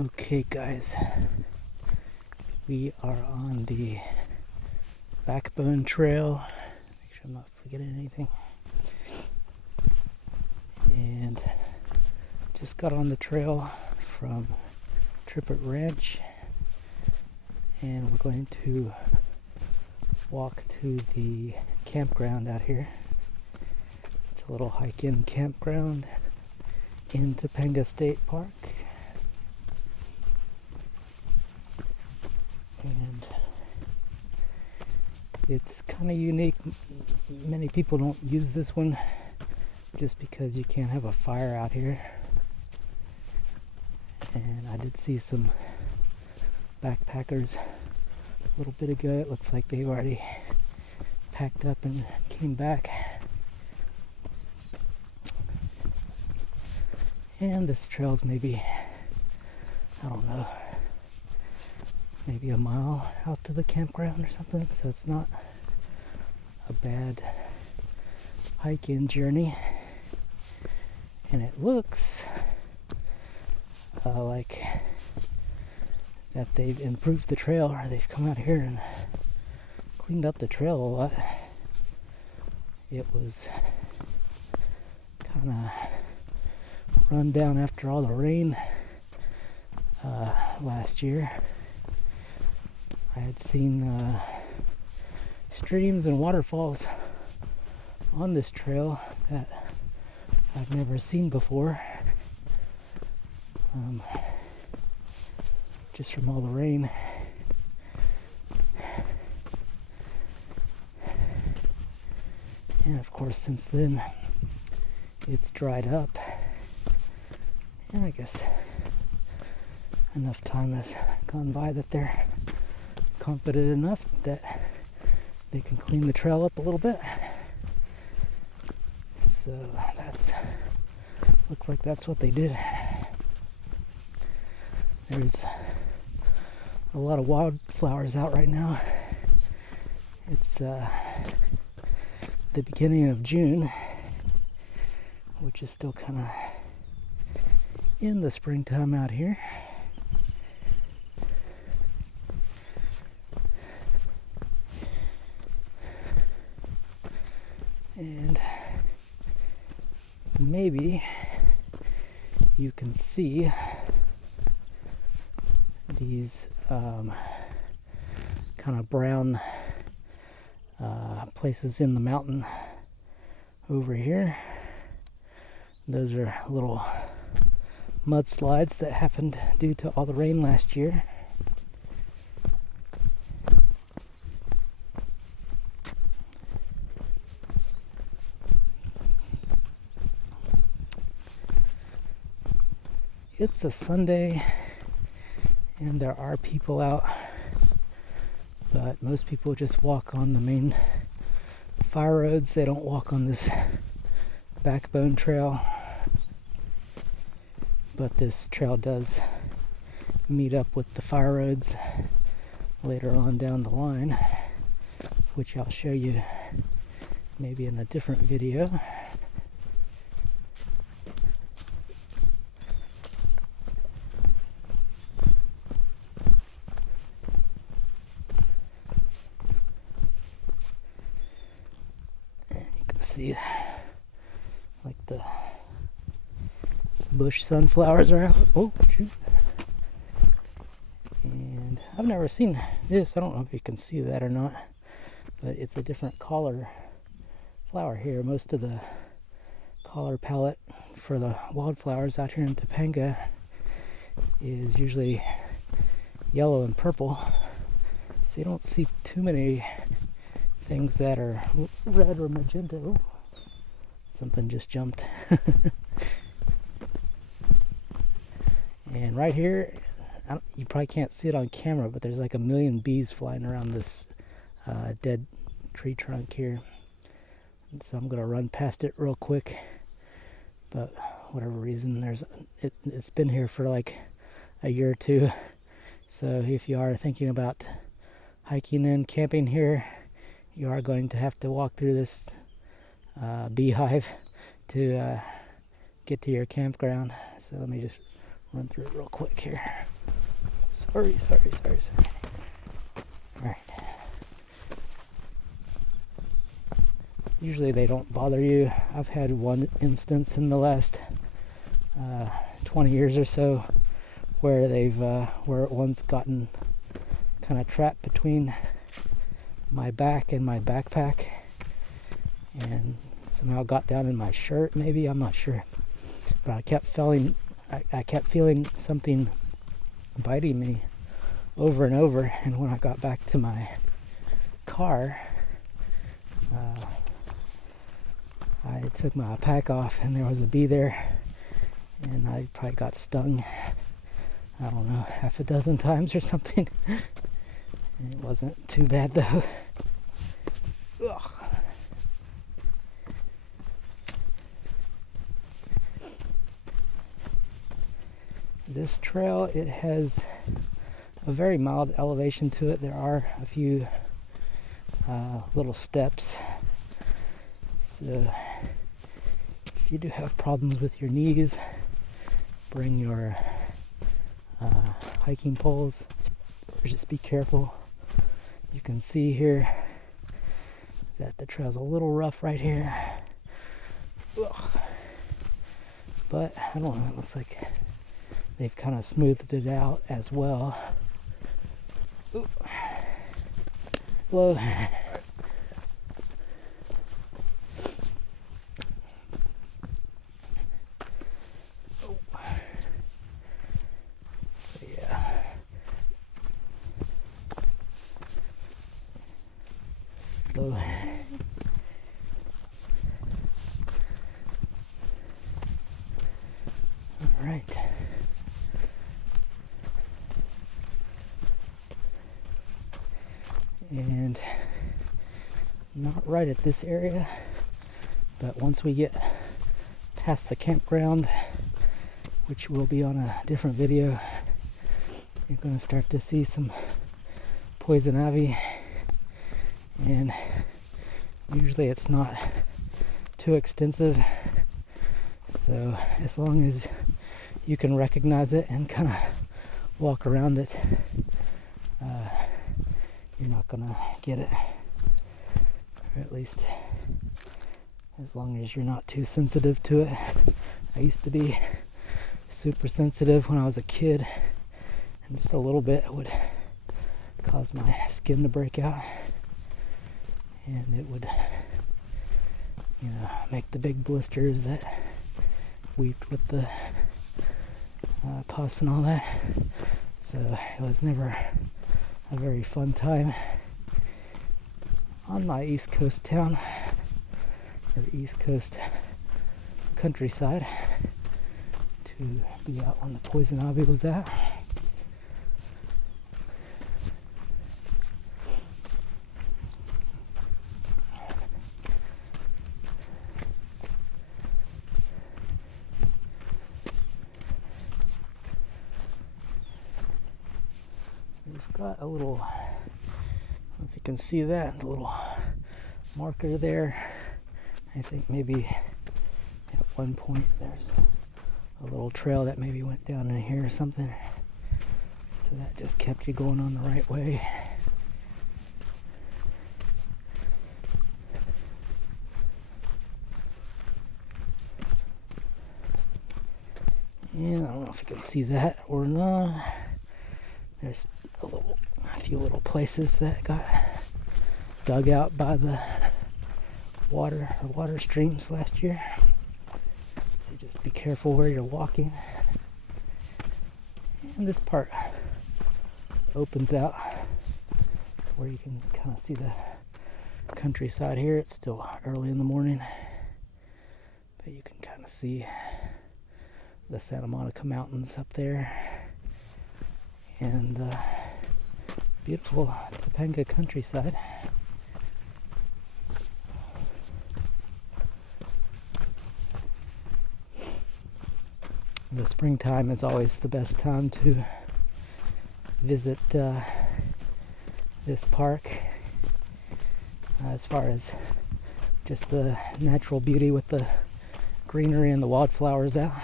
Okay guys, we are on the Backbone Trail. Make sure I'm not forgetting anything. And just got on the trail from Trippet Ranch, and we're going to walk to the campground out here. It's a little hike-in campground in Topanga State Park. And it's kind of unique. Many people don't use this one just because you can't have a fire out here. And I did see some backpackers a little bit ago. It looks like they already packed up and came back. And this trail's maybe, I don't know, maybe a mile out to the campground or something, so it's not a bad hike-in journey. And it looks like that they've improved the trail, or they've come out here and cleaned up the trail a lot. It was kind of run down after all the rain last year. I had seen streams and waterfalls on this trail that I've never seen before, just from all the rain. And of course, since then it's dried up, and I guess enough time has gone by that they're confident enough that they can clean the trail up a little bit. So looks like that's what they did. There's a lot of wildflowers out right now. It's the beginning of June, which is still kind of in the springtime out here. And maybe you can see these kind of brown places in the mountain over here. Those are little mudslides that happened due to all the rain last year. It's a Sunday and there are people out, but most people just walk on the main fire roads. They don't walk on this Backbone Trail, but this trail does meet up with the fire roads later on down the line, which I'll show you maybe in a different video. See, like the bush sunflowers are out. Oh shoot. And I've never seen this. I don't know if you can see that or not, but it's a different color flower here. Most of the color palette for the wildflowers out here in Topanga is usually yellow and purple, so you don't see too many things that are red or magenta. Oh, something just jumped. And right here, you probably can't see it on camera, but there's like a million bees flying around this dead tree trunk here. And so I'm gonna run past it real quick, but whatever reason, it's been here for like a year or two. So if you are thinking about hiking and camping here, you are going to have to walk through this beehive to get to your campground. So let me just run through it real quick here. Sorry. Alright. Usually they don't bother you. I've had one instance in the last 20 years or so where where one's gotten kind of trapped between my back and my backpack and somehow got down in my shirt, maybe, I'm not sure. But I kept feeling something biting me over and over, and when I got back to my car, I took my pack off and there was a bee there, and I probably got stung, I don't know, half a dozen times or something. And it wasn't too bad though. Ugh. This trail, it has a very mild elevation to it. There are a few little steps. So if you do have problems with your knees, bring your hiking poles, or just be careful. You can see here that the trail's a little rough right here. Ugh. But I don't know, it looks like they've kind of smoothed it out as well. Ooh. Hello. Oh. So yeah. Hello. All right. And not right at this area, but once we get past the campground, which will be on a different video, you're going to start to see some poison ivy, and usually it's not too extensive, so as long as you can recognize it and kind of walk around it, you're not gonna get it, or at least as long as you're not too sensitive to it. I used to be super sensitive when I was a kid, and just a little bit would cause my skin to break out, and it would, you know, make the big blisters that weeped with the pus and all that. So it was never a very fun time on my East Coast town, or East Coast countryside, to be out when the poison ivy was at. We've got a little, I don't know if you can see that, the little marker there. I think maybe at one point there's a little trail that maybe went down in here or something. So that just kept you going on the right way. And I don't know if you can see that or not. There's a few little places that got dug out by the water streams last year. So just be careful where you're walking. And this part opens out where you can kind of see the countryside here. It's still early in the morning, but you can kind of see the Santa Monica Mountains up there, and beautiful Topanga countryside. The springtime is always the best time to visit this park, as far as just the natural beauty with the greenery and the wildflowers out.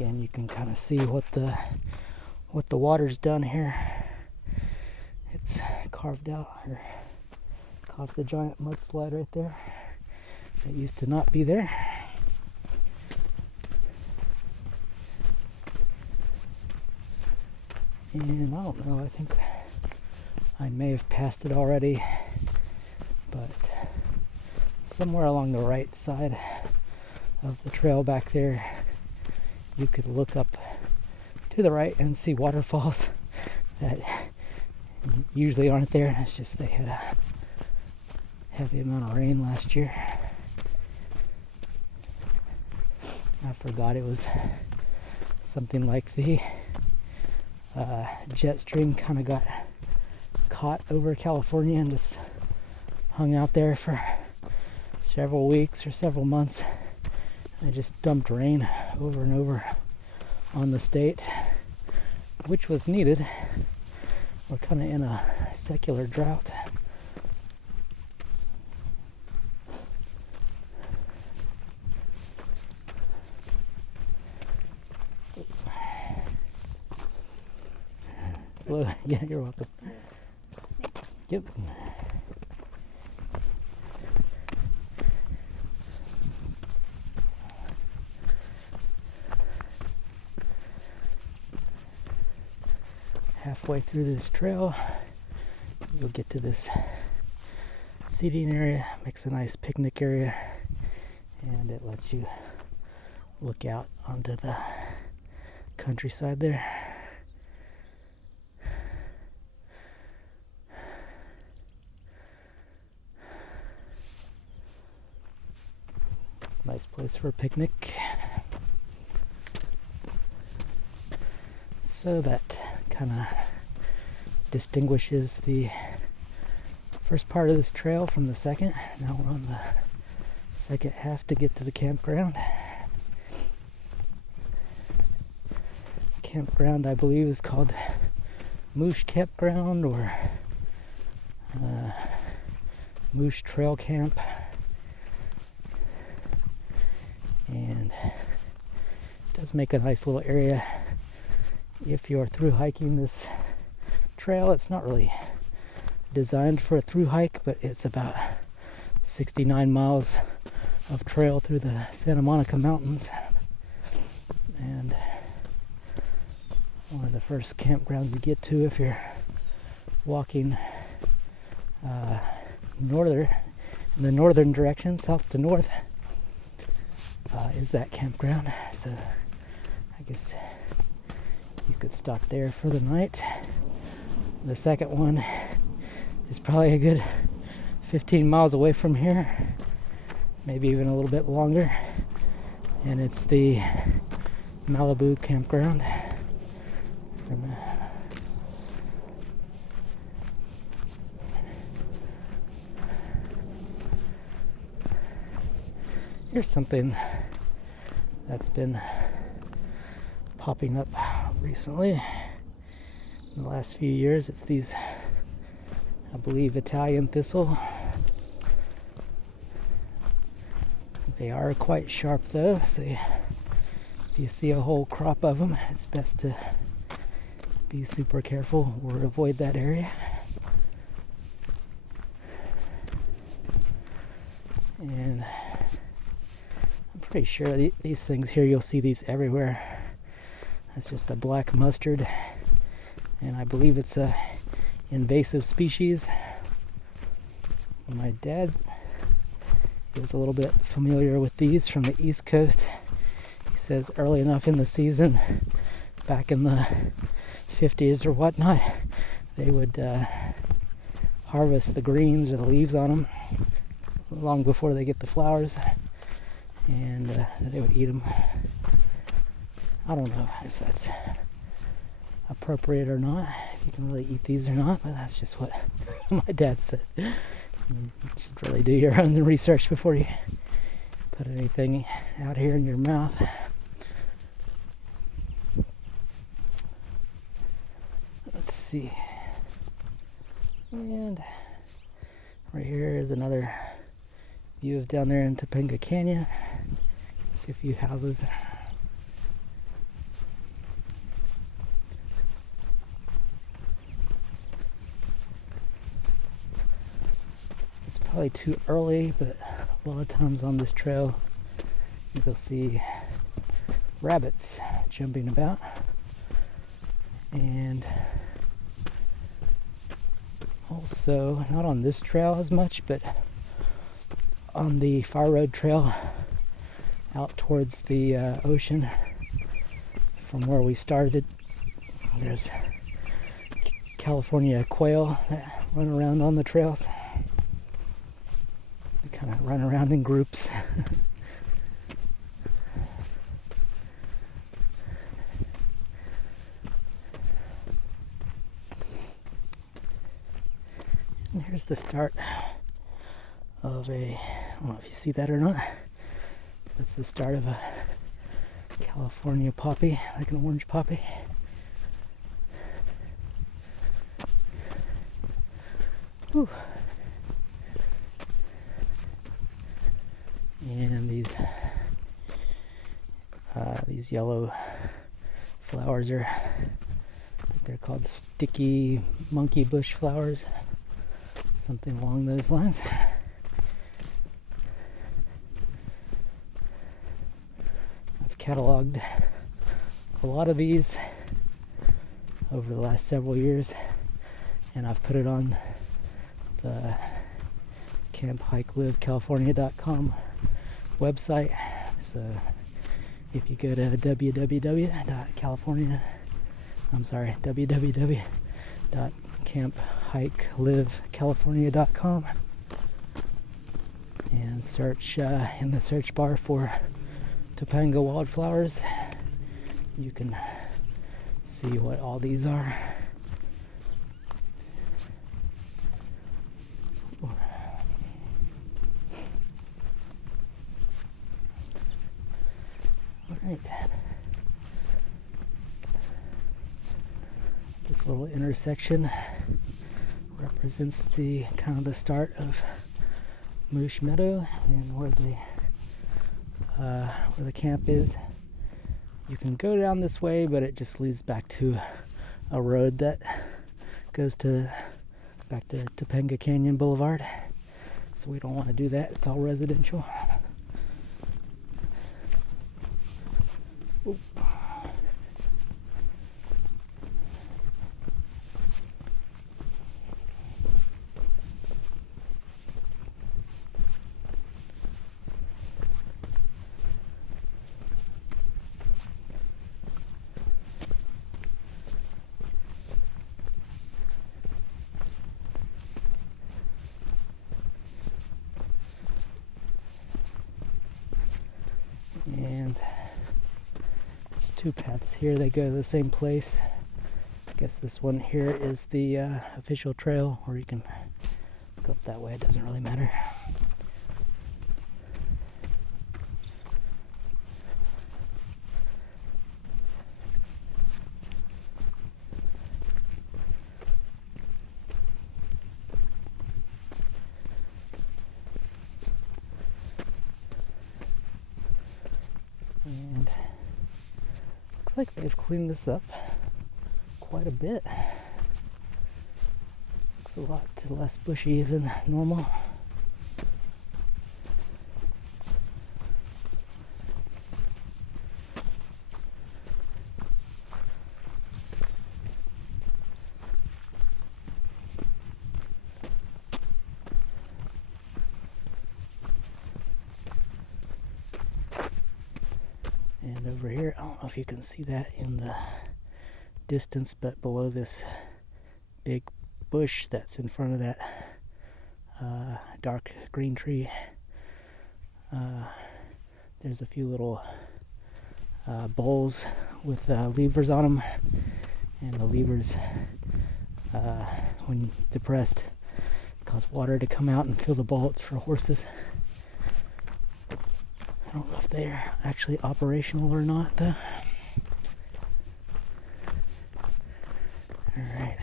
Again, you can kind of see what the water's done here. It's carved out or caused a giant mudslide right there. It used to not be there. And I don't know, I think I may have passed it already, but somewhere along the right side of the trail back there, you could look up to the right and see waterfalls that usually aren't there. It's just they had a heavy amount of rain last year. I forgot it was something like the jet stream kind of got caught over California and just hung out there for several weeks or several months. And it just dumped rain over and over on the state, which was needed. We're kind of in a secular drought. Hello. Yeah, you're welcome. Yep. Halfway through this trail, you'll get to this seating area. Makes a nice picnic area, and it lets you look out onto the countryside there. Nice place for a picnic. So that kind of distinguishes the first part of this trail from the second. Now we're on the second half to get to the campground. Campground, I believe, is called Musch Campground or Musch Trail Camp. And it does make a nice little area if you're through hiking this trail. It's not really designed for a through hike, but it's about 69 miles of trail through the Santa Monica Mountains, and one of the first campgrounds you get to if you're walking in the northern direction, south to north, is that campground. So I guess you could stop there for the night. The second one is probably a good 15 miles away from here, maybe even a little bit longer, and it's the Malibu campground. Here's something that's been popping up recently in the last few years. It's these, I believe, Italian thistle. They are quite sharp though, so if you see a whole crop of them, it's best to be super careful or avoid that area. And I'm pretty sure these things here, you'll see these everywhere. That's just a black mustard, and I believe it's a invasive species. My dad is a little bit familiar with these from the East Coast. He says early enough in the season, back in the 50s or whatnot, they would harvest the greens or the leaves on them long before they get the flowers, and they would eat them. I don't know if that's appropriate or not, if you can really eat these or not, but that's just what my dad said. You should really do your own research before you put anything out here in your mouth. Let's see. And right here is another view of down there in Topanga Canyon. See a few houses. probably too early, but a lot of times on this trail you'll see rabbits jumping about, and also not on this trail as much, but on the Fire Road Trail out towards the ocean from where we started. There's California quail that run around on the trails. They kind of run around in groups. And here's the start of a, I don't know if you see that or not, that's the start of a California poppy, like an orange poppy. Whew. And these yellow flowers are, I think they're called sticky monkey bush flowers, something along those lines. I've cataloged a lot of these over the last several years, and I've put it on the camphikelive.california.com website. So if you go to www.camphikelive.california.com and search in the search bar for Topanga wildflowers, you can see what all these are. Alright. This little intersection represents the kind of the start of Musch Meadow and where the camp is. You can go down this way, but it just leads back to a road that goes back to Topanga Canyon Boulevard. So we don't want to do that. It's all residential. Ooh. And there's two paths here, they go to the same place. I guess this one here is the official trail, or you can go up that way, it doesn't really matter. And looks like they've cleaned this up quite a bit. Looks a lot less bushy than normal. And over here, I don't know if you can see that in the distance, but below this big bush that's in front of that dark green tree, there's a few little bowls with levers on them, and the levers, when depressed, cause water to come out and fill the bowl. It's for horses. I don't know if they're actually operational or not, though. Alright,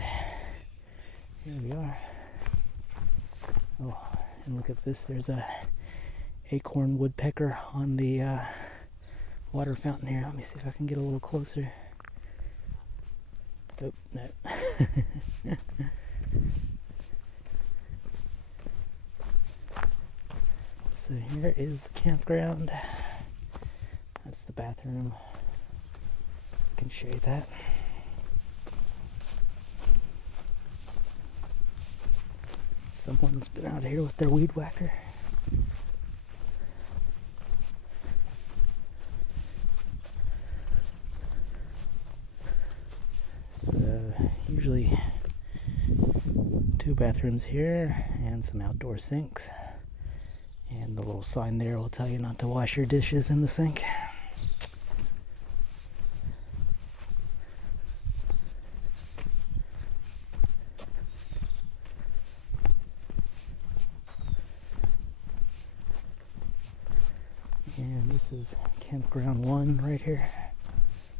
here we are. Oh, and look at this, there's a acorn woodpecker on the water fountain here. Let me see if I can get a little closer. Oh, no. So here is the campground. That's the bathroom. I can show you that. Someone's been out here with their weed whacker. So usually 2 bathrooms here and some outdoor sinks. And the little sign there will tell you not to wash your dishes in the sink. And this is campground 1 right here.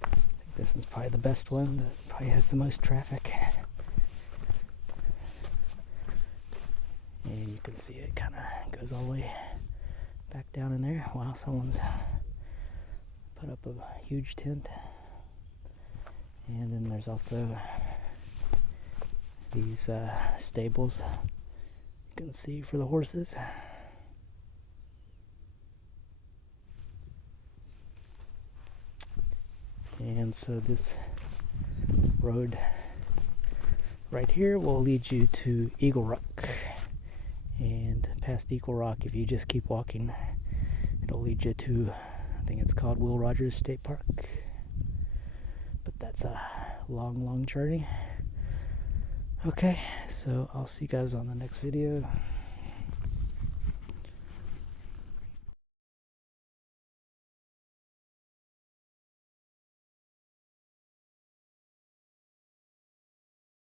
I think this is probably the best one that probably has the most traffic. And you can see it kind of goes all the way back down in there. Wow, someone's put up a huge tent. And then there's also these stables you can see for the horses. And so this road right here will lead you to Eagle Rock. And past Eagle Rock, if you just keep walking, it'll lead you to, I think it's called Will Rogers State Park. But that's a long journey. Okay, so I'll see you guys on the next video.